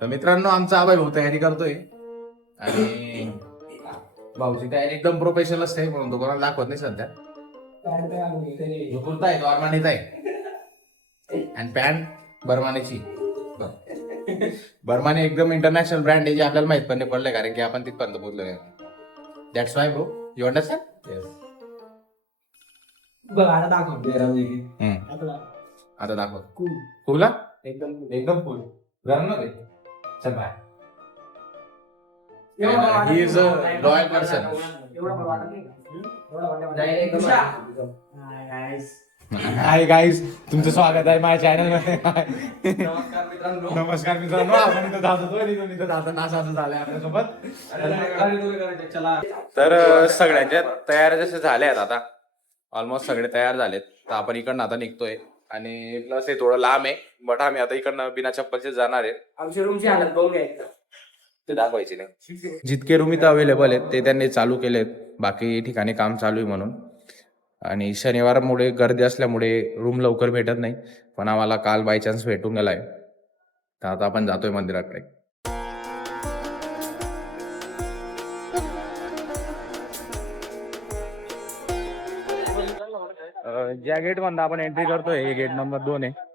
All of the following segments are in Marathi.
तर मित्रांनो आमचा आबाई भाऊ तयारी करतोय आणि भाऊची तयारी एकदम प्रोफेशनल असते म्हणून तो कोणाला दाखवत नाही सध्या. जो कुर्ता आहे तो अरमानीचा आहे आणि पॅन्ट बर्मानीची. बर्मानी एकदम इंटरनॅशनल ब्रँड आहे जे आपल्याला माहित पण नाही पडलंय कारण की आपण तिथपर्यंत बोललोय. That's why bro you understand. आता दाखव. आता दाखव. फुला एकदम फुल गरम नको चल bye. He is a loyal person. Hi guys, तुमचं स्वागत आहे माझ्या चॅनल मध्ये. नमस्कार मित्रांनो, आपण इथं जातो नासाचं झालंय आपल्यासोबत. तर सगळ्यांच्या तयार जसे झाले आहेत आता, ऑलमोस्ट सगळे तयार झालेत. तर आपण इकडनं आता निघतोय आणि प्लस हे थोडं लांब आहे बट आम्ही आता इकडनं बिना चप्पलचे जाणार आहे. आमच्या रूमची हालत बघून घ्यायचं ते दाखवायचे नाही. जितके रूम इथं अवेलेबल आहेत ते त्यांनी चालू केलेत, बाकी ठिकाणी काम चालू आहे म्हणून. आणि शनिवारमुळे गर्दी असल्यामुळे रूम लवकर भेटत नाही, पण आम्हाला काल बाय चान्स भेटून गेलाय. तर आता आपण जातोय मंदिराकडे. ज्या गेट मधून आपण एंट्री करतोय हे गेट नंबर 2 आहे.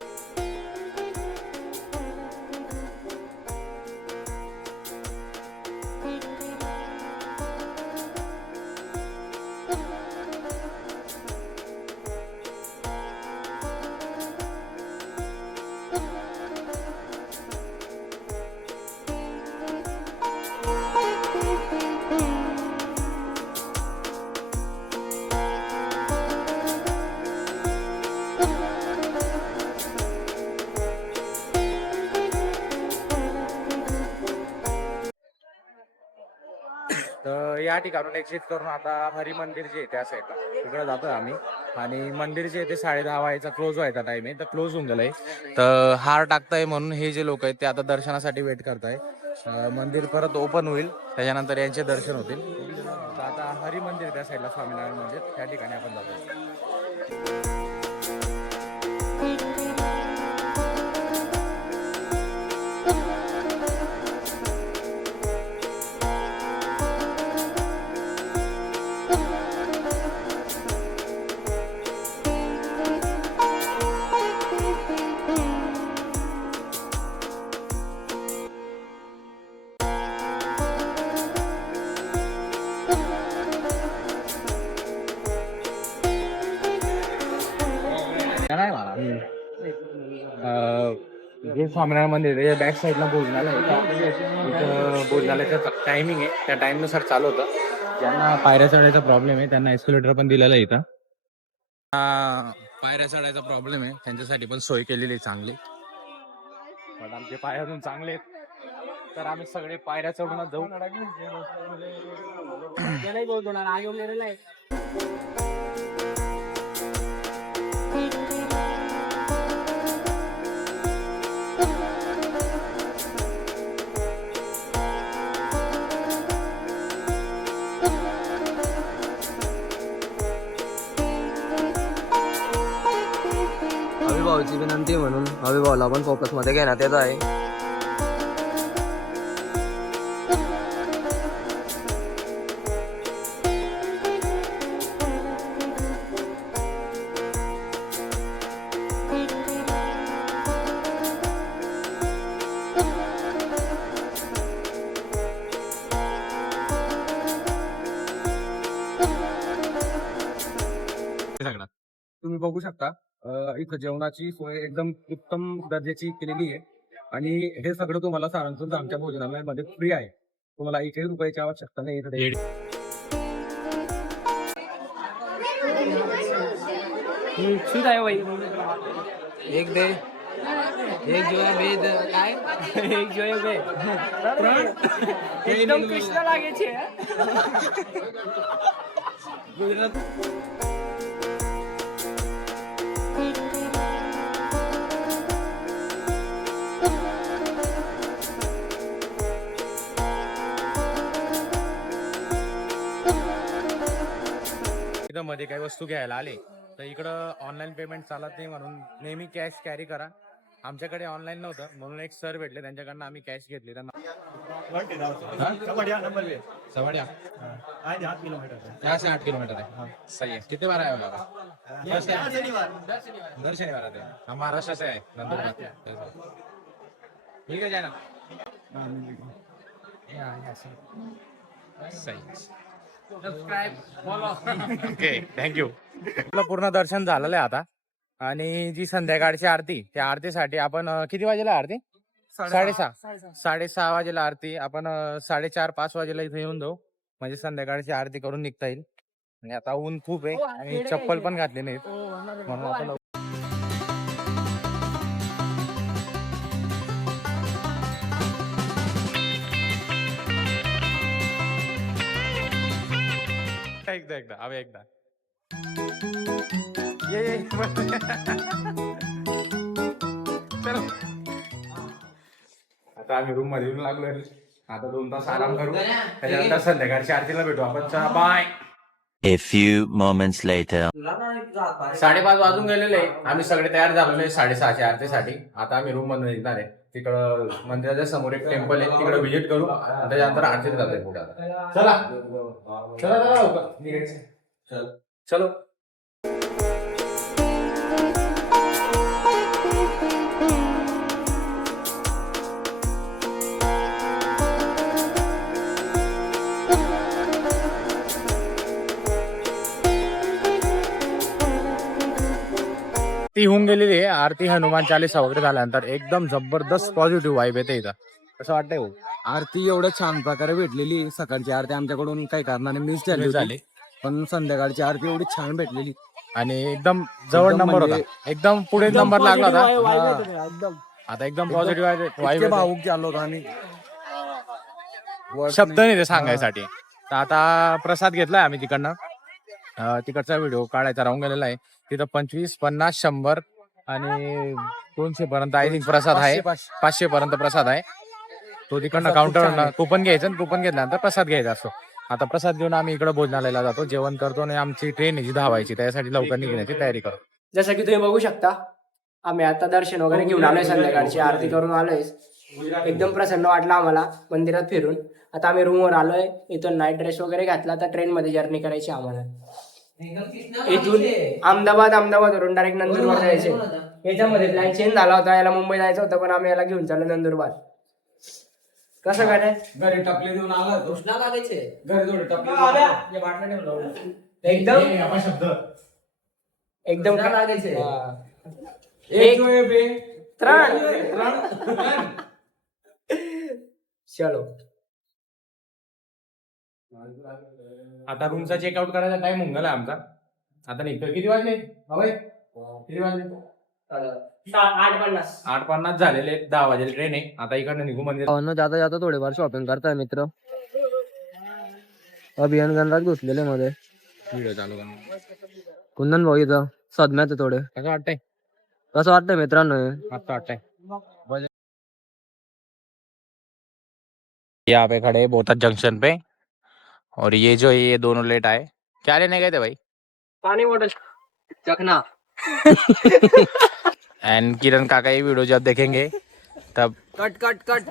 तर या ठिकाणून एक्झिट करून आता हरी मंदिर जे आहे त्या साईडला तिकडे जातोय आम्ही. आणि मंदिर जे आहे ते 10:30 वाजायचा क्लोज व्हायचा टाइम आहे, तर क्लोज होऊन गेलाय. तर हार टाकताय म्हणून हे जे लोक आहेत ते आता दर्शनासाठी वेट करताय. मंदिर परत ओपन होईल त्याच्यानंतर यांचे दर्शन होतील. तर आता हरी मंदिर त्या साईडला स्वामीनारायण मंदिर त्या ठिकाणी आपण जातोय. नाही मला जे स्वामीनारायण मंदिर आहे बॅक साईडला भोजनालय आहे. तिथं भोजनालयाचं टायमिंग आहे, त्या टाइमनुसार चालू होतं. ज्यांना पायऱ्या चढायचा प्रॉब्लेम आहे त्यांना एस्केलेटर पण दिलेला आहे इथं. पायऱ्या चढायचा प्रॉब्लेम आहे त्यांच्यासाठी पण सोय केलेली आहे चांगली. पण आमचे पाय अजून चांगले आहेत तर आम्ही सगळे पायऱ्या चढूनच जाऊ. अभिभाऊची विनंती म्हणून अभिभाऊला पण फोकस मध्ये घेण्यात येत आहे. तुम्ही बघू शकता इथं जेवणाची सोय एकदम उत्तम दर्जाची केलेली आहे आणि हे सगळं तुम्हाला सारंगपूर आमच्या भोजनालयामध्ये फ्री आहे. तुम्हाला 1 रुपयाची आवश्यकता नाही. एक दे एक जो है वेद काय एक जो है वेद एकदम कृष्ण लागे छे. इथं मध्ये काही वस्तू घ्यायला आले तर इकडं ऑनलाईन पेमेंट चालत नाही म्हणून नेहमी कॅश कॅरी करा आमच्याकडे ऑनलाईन नव्हतं म्हणून एक सर भेटले, त्यांच्याकडनं आम्ही कॅश घेतली. त्यांना सवाडिया यहाँ से 8 किलोमीटर है. सही है. कितने बार आए हो आप? दर शनिवार आते हैं. हम महाराष्ट्र से आए, नंदुरबार. ठीक है जाना. सही. Okay thank you. आपलं पूर्ण दर्शन झालेलं आहे आता. आणि जी संध्याकाळची आरती, त्या आरतीसाठी आपण किती वाजेला आरती? 6:30 वाजेला आरती. आपण 4:30-5 वाजेला इथे येऊन जाऊ, म्हणजे संध्याकाळची आरती करून निघता येईल. आणि आता ऊन खूप आहे आणि चप्पल पण घातली नाहीत म्हणून आपण एकदा हवे एकदा ये चलो. आता आम्ही रूम मध्ये येऊन लागलोय. आता 2 तास आराम करू, त्याच्यानंतर संध्याकाळच्या आरतीला भेटू आपण. चला bye. A few moments later. 5:30 वाजून गेलेले. आम्ही सगळे तयार झालेलो आहे 6:30च्या आरतीसाठी. आता आम्ही रूम मध्ये निघणार आहे. तिकडं मंदिराच्या समोर एक टेम्पल आहे, तिकडे व्हिजिट करू आणि त्याच्यानंतर आरतीला जातोय पुढे. चला चला चला चलो. ती होऊन गेलेली आहे आरती. हनुमान चालीसा वगैरे झाल्यानंतर एकदम जबरदस्त पॉझिटिव्ह वाईब येते इथं. कसं वाटतंय हो? आरती एवढ्या छान प्रकारे भेटलेली. सकाळची आरती आमच्याकडून काही कारणाने मिस झाली, पण संध्याकाळची आरती एवढी छान भेटलेली आणि एकदम जवळ नंबर होता. एकदम पुढे नंबर लागला होता. एकदम आता एकदम पॉझिटिव्ह वाईब. भाऊक चाललो होतो आम्ही, शब्द नाही ते सांगायसाठी. तर आता प्रसाद घेतलाय आम्ही तिकडनं. तिकडचा व्हिडिओ काढायचा राहून गेलेला आहे. तिथं 25, 50, 100 आणि 200 पर्यंत आय थिंक प्रसाद आहे. 500 पर्यंत प्रसाद आहे. तो तिकडनं काउंटर कुपन घ्यायचं आणि कुपन घेतल्यानंतर प्रसाद घ्यायचा असतो. आता प्रसाद घेऊन आम्ही इकडे भोजनालयाला जातो, जेवण करतो आणि आमची ट्रेन आहे जी 10 वाजची, त्यासाठी लवकर निघण्याची तयारी करतो. जसं की तुम्ही बघू शकता, आम्ही आता दर्शन वगैरे घेऊन आलोय, संध्याकाळची आरती करून आलोय. एकदम प्रसन्न वाटलं आम्हाला मंदिरात फिरून. आता आम्ही रूमवर आलोय. इथून नाईट ड्रेस वगैरे घातला. आता ट्रेन मध्ये जर्नी करायची आम्हाला. इथून अहमदाबादवरून डायरेक्ट नंदुरबार जायचे. याच्यामध्ये प्लॅन चेंज झाला होता, याला मुंबई जायचं होतं, पण आम्ही याला घेऊन चाललो नंदुरबार. कसं काय घरी टपले देऊन आला कृष्णा लागायचे घरी थोडी टपले एकदम एकदम लागायचे. एक त्रण चलो. आता रूमचा चेकआउट करायचा टाइम होऊन गेला आमचा. आता निघतो. किती वाजले? किती वाजले? 8:50 झालेले. 10 वाजेला ट्रेन आहे. आता इकडनं निघू मंदिर. जाता जाता थोडेफार शॉपिंग करताय मित्र. अभियान गणरात घुसलेले मध्ये व्हिडिओ चालू करणार. कुंदन भाऊ इथं सदम्यात आहे थोडे. कसं वाटतंय? कसं वाटतंय मित्रांनो? मस्त वाटतंय. यहाँ पे खड़े बोथत जंक्शन पे, और ये जो ये दोनों लेट आए. क्या लेने गए थे भाई? पानी बॉटल चखना. एंड किरण काका ये वीडियो जब देखेंगे तब कट कट कट.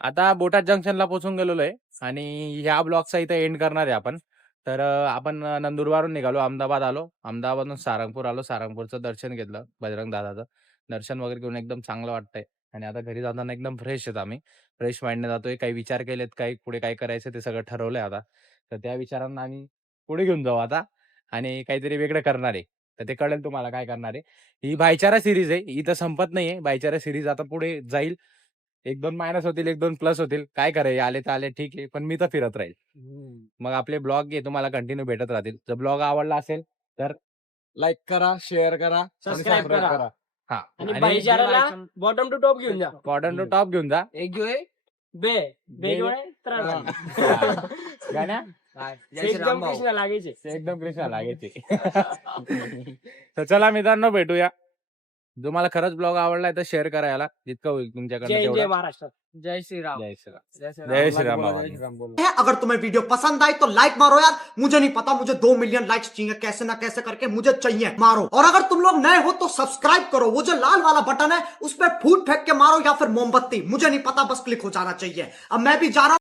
आता बोटात जंक्शनला पोहोचून गेलेलो आहे आणि ह्या ब्लॉगचा इथं एंड करणार आहे आपण. तर आपण नंदुरबारहून निघालो, अहमदाबाद आलो, अहमदाबादहून सारंगपूर आलो. सारंगपूरचं दर्शन घेतलं, बजरंग दादाचं दर्शन वगैरे घेऊन एकदम चांगलं वाटतंय. आणि आता घरी जाताना एकदम फ्रेश आहेत आम्ही. फ्रेश माइंडने जातोय. काही विचार केलेत, काही पुढे काय करायचं ते सगळं ठरवलंय आता. तर त्या विचारांना आम्ही पुढे घेऊन जाऊ आता आणि काहीतरी वेगळं करणार आहे. तर ते कळेल तुम्हाला काय करणार आहे. ही भाईचारा सिरीज आहे, इथं संपत नाहीये. भाईचारा सिरीज आता पुढे जाईल. 1-2 मायनस होतील, 1-2 प्लस होतील. काय करायचे, आले तर आले, ठीक आहे, पण मी तर फिरत राहील. मग आपले ब्लॉग हे तुम्हाला कंटिन्यू भेटत राहतील. जर ब्लॉग आवडला असेल तर लाईक करा, शेअर करा, सबस्क्राईब करा. हा, आणि भाईचाराला बॉटम टू टॉप घेऊन जा. कॉर्डन टू टॉप घेऊन जा. एक जो आहे बे बे जो आहे त्रण. गाण्या एकदम कृष्णा लागायचे. एकदम कृष्णा लागायचे. तर चला मित्रांनो, भेटूया. तुम्हाला खरंच ब्लॉग आवडलाय तर शेअर करायला जितकं होईल तुमच्याकडनं जय जय तेवढं. महाराष्ट्र जय श्रीराम जय श्रीराम. जय श्रीराम बाबा. है। अगर तुम्हें वीडियो पसंद आई तो लाइक मारो यार, मुझे नहीं पता, मुझे 2 मिलियन लाइक्स चाहिए, कैसे ना कैसे करके मुझे चाहिए, मारो। और अगर तुम लोग नए हो तो सब्सक्राइब करो, वो जो लाल वाला बटन है उस पर फूट फेंक के मारो या फिर मोमबत्ती, मुझे नहीं पता, बस क्लिक हो जाना चाहिए। अब मैं भी जा रहा हूं।